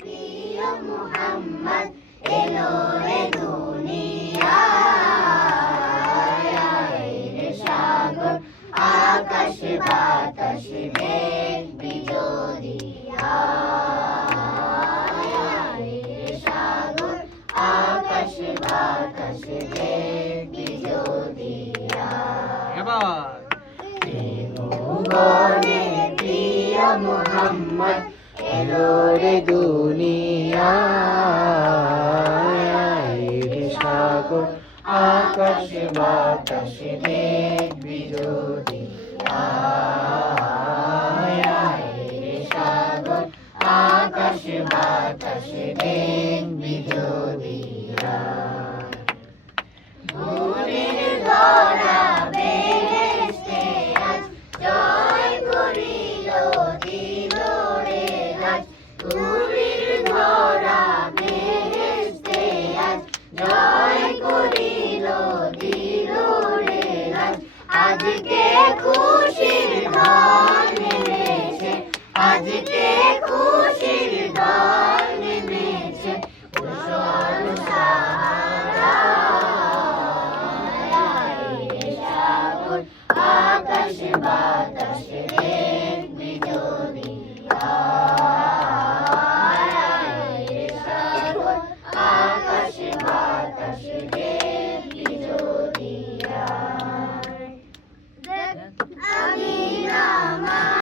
প্রিয় মুহাম্মদ এলো রে দুনিয়ায় রে সাগর আকাশ বাতাস মেঘ বিজোরিয়া রে সাগর আকাশ বাতাস মেঘ বিজোরিয়া বনে প্রিয় মুহাম্মদ এলো রে দুনিয়ায় রে সাগর আকাশ বাতাস মেঘ বিজোরিয়া রে সাগর আকাশ বাতাস মেঘ বিজোরিয়া ভোরের ধরা বেহেশতে আজ জয় করিল দিল রে রাজ ভোরের ধরা বেহেশতে আজ জয় করিল দিল রে রাজ আজকে